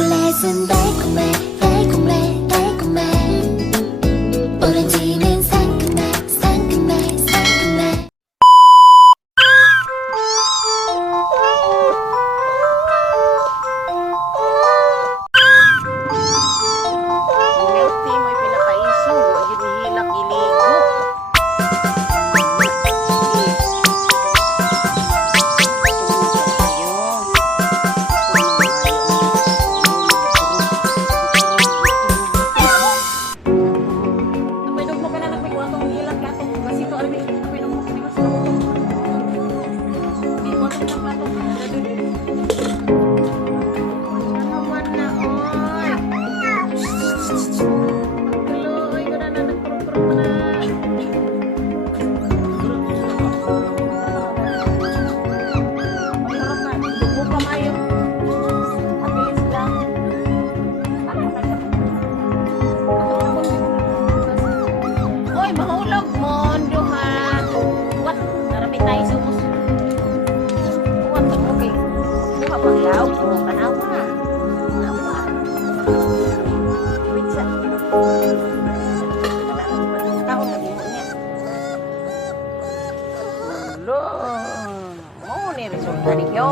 초콜릿은 달콤해 달콤해 달콤해 오렌지는 상큼해 상큼해 상큼해 Milk tea mo'y pinakaiso. Ayun hilak iligo. Pagkaon ko, kanawa. Kanawa. Pizza. Kaon lagi mo niya. Lo. Oh, ni resulta ninyo.